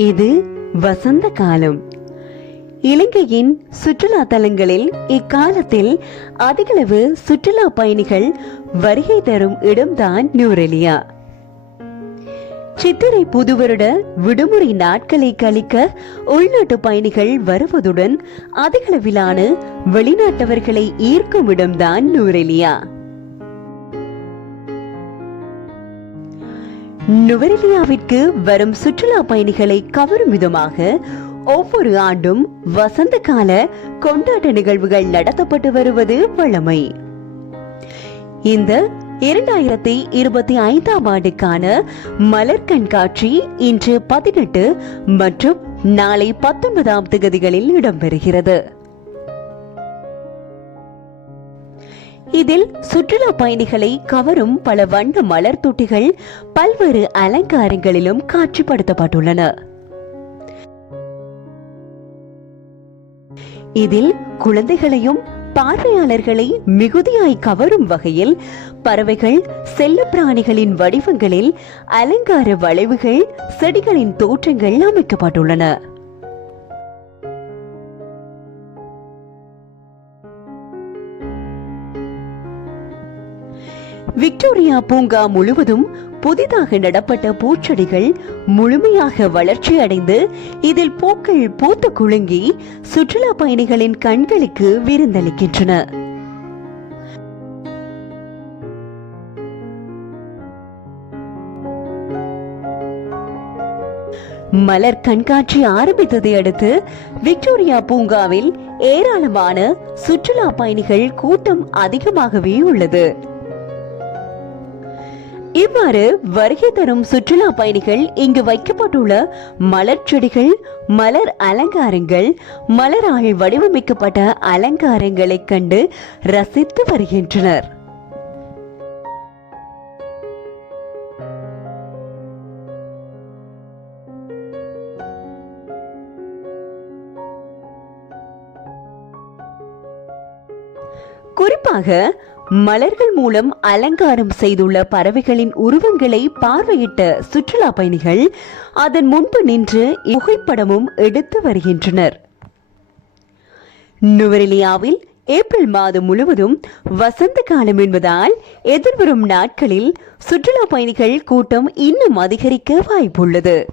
இது வசந்த காலம். இலங்கையின் சுற்றுலா தலங்களில் இக்காலத்தில் அதிகளவு சுற்றுலா பயணிகள் வருகை தரும் இடம்தான் நியூரெலியா சித்திரை புதுவருட விடுமுறை நாட்களை கழிக்க உள்நாட்டு பயணிகள் வருவதுடன் அதிகளவிலான வெளிநாட்டவர்களை ஈர்க்கும் இடம்தான் நூரெலியா. நுவரெலியாவிற்கு வரும் சுற்றுலா பயணிகளை கவரும் விதமாக ஒவ்வொரு ஆண்டும் வசந்த கால கொண்டாட்ட நிகழ்வுகள் நடத்தப்பட்டு வருவது வழமை. இந்த இரண்டாயிரத்தி இருபத்தி ஐந்தாம் ஆண்டுக்கான மலர் கண்காட்சி இன்று பதினெட்டு மற்றும் நாளை பத்தொன்பதாம் திகதிகளில் இடம்பெறுகிறது. இதில் சுற்றுலா பயணிகளை கவரும் பல வண்ண மலர் தொட்டிகள் பல்வேறு அலங்காரங்களிலும் காட்சிப்படுத்தப்பட்டுள்ளன. இதில் குழந்தைகளையும் பார்வையாளர்களை மிகுதியாய் கவரும் வகையில் பறவைகள் செல்ல பிராணிகளின் வடிவங்களில் அலங்கார வளைவுகள் செடிகளின் தோற்றங்கள் அமைக்கப்பட்டுள்ளன. விக்டோரியா பூங்கா முழுவதும் புதிதாக நடப்பட்ட பூச்செடிகள் முழுமையாக வளர்ச்சி அடைந்து இதில் பூக்கள் பூத்து குலுங்கி சுற்றுலா பயணிகளின் கண்களுக்கு விருந்தளிக்கின்றன. மலர் கண்காட்சி ஆரம்பித்ததை அடுத்து விக்டோரியா பூங்காவில் ஏராளமான சுற்றுலா பயணிகள் கூட்டம் அதிகமாகவே உள்ளது. இவ்வாறு வருகை தரும் சுற்றுலா பயணிகள் இங்கு வைக்கப்பட்டுள்ள மலர் செடிகள் மலர் அலங்காரங்கள் மலரால் வடிவமைக்கப்பட்ட அலங்காரங்களைக் கண்டு ரசித்து வருகின்றனர். குறிப்பாக மலர்கள் மூலம் அலங்காரம் செய்துள்ள பறவைகளின் உருவங்களை பார்வையிட்ட சுற்றுலா பயணிகள் அதன் முன்பு நின்று புகைப்படமும் எடுத்து வருகின்றனர். நுவரெலியாவில் ஏப்ரல் மாதம் முழுவதும் வசந்த காலம் என்பதால் எதிர்வரும் நாட்களில் சுற்றுலா பயணிகள் கூட்டம் இன்னும் அதிகரிக்க வாய்ப்புள்ளது.